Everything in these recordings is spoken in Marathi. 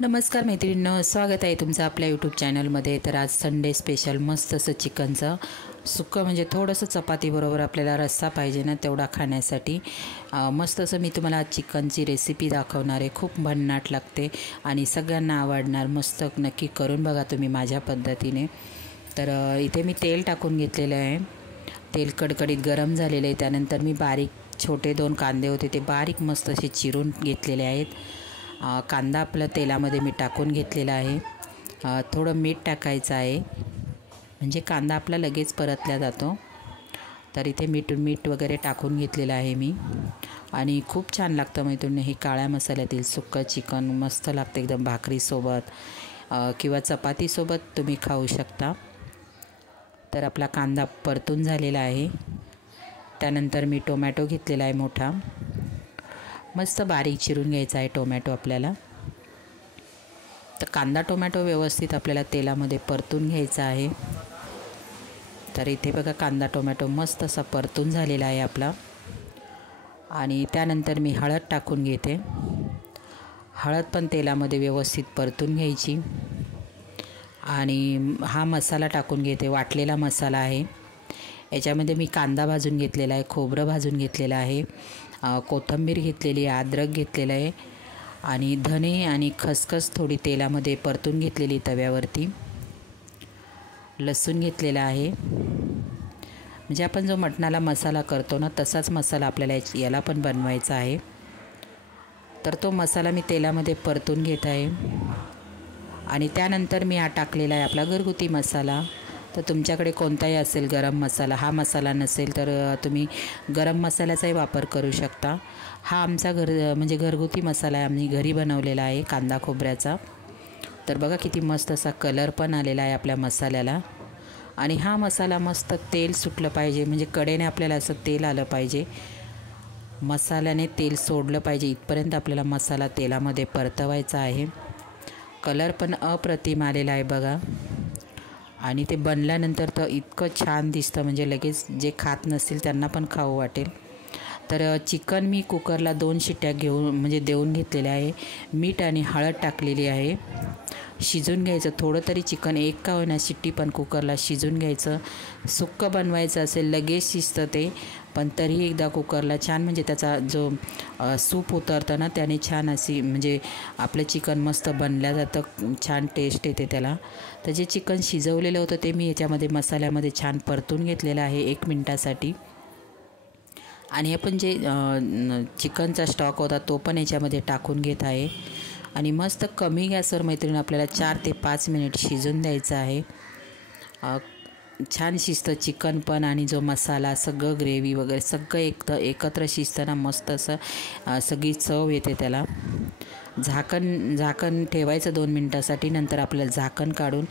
नमस्कार मैत्रिणींनो, स्वागत आहे तुमचं आपल्या यूट्यूब चॅनलमध्ये। तर आज संडे स्पेशल मस्त असं चिकनचं सुक्कं, म्हणजे थोडंसं चपातीबरोबर आपल्याला रस्सा पाहिजे ना तेवढा खाण्यासाठी मस्त असं मी तुम्हाला चिकनची रेसिपी दाखवणार आहे। खूप भन्नाट लागते आणि सगळ्यांना आवडणार। मस्त नक्की करून बघा तुम्ही माझ्या पद्धतीने। तर इथे मी तेल टाकून घेतलेलं आहे। तेल कडकडीत गरम झालेलं आहे। त्यानंतर मी बारीक छोटे 2 कांदे होते ते बारीक मस्त असे चिरून घेतलेले आहेत। कांदा आपला तेलामध्ये मी टाकून घेतलेला आहे। थोडं मीठ टाकायचं आहे, म्हणजे कांदा आपला लगेच परतला जातो। तर इथे मीठ वगैरे टाकून घेतलेलं आहे मी। आणि खूप छान लागतं मैत्रिणी हे काळ्या मसाल्यातील सुक्कं चिकन। मस्त लागतं एकदम भाकरीसोबत किंवा चपातीसोबत तुम्ही खाऊ शकता। तर आपला कांदा परतून झालेला आहे। त्यानंतर मी टोमॅटो घेतलेला आहे मोठा, मस्त बारीक चिरून घ्यायचा आहे टोमॅटो आपल्याला। तर कांदा टोमॅटो व्यवस्थित आपल्याला तेलामध्ये परतून घ्यायचा आहे। तर इथे बघा कांदा टोमॅटो मस्त असा परतून झालेला आहे आपला। आणि त्यानंतर मी हळद टाकून घेते। हळद पण तेलामध्ये व्यवस्थित परतून घ्यायची। आणि हा मसाला टाकून घेते, वाटलेला मसाला आहे। याच्यामध्ये मी कांदा भाजून घेतलेला आहे, खोबरं भाजून घेतलेलं आहे, कोथिंबीर घेतलेली आहे, अद्रक घेतलेलं आहे आणि धने आणि खसखस थोडी तेलामध्ये परतून घेतलेली तव्यावरती। लसूण घेतलेला आहे, म्हणजे आपण जो मटणाला मसाला करतो ना तसाच मसाला आपल्याला याला पण बनवायचा आहे। तर तो मसाला मी तेलामध्ये परतून घेत आहे। आणि त्यानंतर मी हा टाकलेला आहे आपला घरगुती मसाला। तर तुमच्याकडे कोणताही असेल गरम मसाला, हा मसाला नसेल तर तुम्ही गरम मसाल्याचाही वापर करू शकता। हा आमचा म्हणजे घरगुती मसाला आहे, आम्ही घरी बनवलेला आहे कांदा खोबऱ्याचा। तर बघा किती मस्त असा कलर पण आलेला आहे आपल्या मसाल्याला। आणि हा मसाला मस्त तेल सुटलं पाहिजे, म्हणजे कडेने आपल्याला असं तेल आलं पाहिजे, मसाल्याने तेल सोडलं पाहिजे इथपर्यंत आपल्याला मसाला तेलामध्ये परतवायचा आहे। कलर पण अप्रतिम आलेला आहे बघा। आणि ते बनल्यानंतर तर इतकं छान दिसतं, म्हणजे लगेच जे खात नसतील त्यांना पण खाऊ वाटेल। तर चिकन मी कुकरला 2 शिट्ट्या म्हणजे देऊन घेतलेले आहे। मीठ आणि हळद टाकलेली आहे। शिजून घ्यायचं थोडं तरी चिकन, एक का होईना शिट्टी पण कुकरला शिजून घ्यायचं। सुक्कं बनवायचं असेल लगेच शिजतं ते, पण तरी एकदा कुकरला छान, म्हणजे त्याचा जो सूप उतरतं ना त्याने छान अशी म्हणजे आपलं चिकन मस्त बनलं जातं, छान टेस्ट येते त्याला। तर जे चिकन शिजवलेलं होतं ते मी याच्यामध्ये मसाल्यामध्ये छान परतून घेतलेलं आहे 1 मिनटासाठी। आणि आपण जे चिकनचा स्टॉक होता तो पण याच्यामध्ये टाकून घेत आहे। आणि मस्त कमी गॅसवर मैत्रीण आपल्याला 4 ते 5 मिनिट शिजून द्यायचं आहे। छान शिजतं चिकन पण, आणि जो मसाला सगळं ग्रेव्ही वगैरे सगळं एकत्र शिजताना मस्त असं सगळी चव येते त्याला। झाकण ठेवायचं 2 मिनटासाठी, नंतर आपल्याला झाकण काढून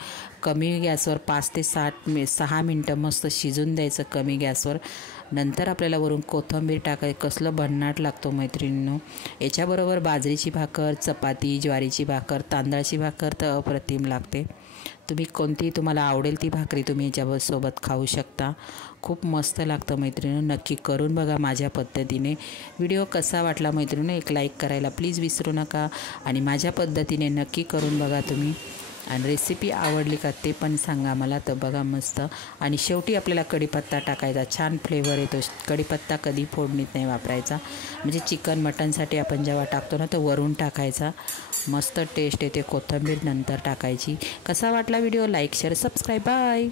कमी गॅसवर 5 ते 6 मिनटं मस्त शिजून द्यायचं कमी गॅसवर। नंतर आपल्याला वरून कोथिंबीर टाकायचं, कसलं भन्नाट लागतो मैत्रिणींनो। याच्याबरोबर बाजरीची भाकर, चपाती, ज्वारीची भाकर, तांदळाची भाकर तर अप्रतिम लागते। तुम्ही कोणती तुम्हाला आवडेल ती भाकरी तुम्ही याच्यासोबत खाऊ शकता। खूप मस्त लागतं मैत्रिणींनो, नक्की करून बघा माझ्या पद्धतीने। व्हिडिओ कसा वाटला मैत्रिणींनो एक लाईक करायला प्लीज विसरू नका। आणि माझ्या पद्धतीने नक्की करून बघा तुम्ही। आणि रेसिपी आवडली का ते पण सांगा मला। तर बघा मस्त। आणि शेवटी आपल्याला कढीपत्ता टाकायचा, छान फ्लेवर येतो। कढीपत्ता कधी फोडणीत नाही वापरायचा, म्हणजे चिकन मटनसाठी आपण जेव्हा टाकतो ना तर वरून टाकायचा, मस्त टेस्ट येते। कोथिंबीर नंतर टाकायची। कसा वाटला video like share subscribe bye.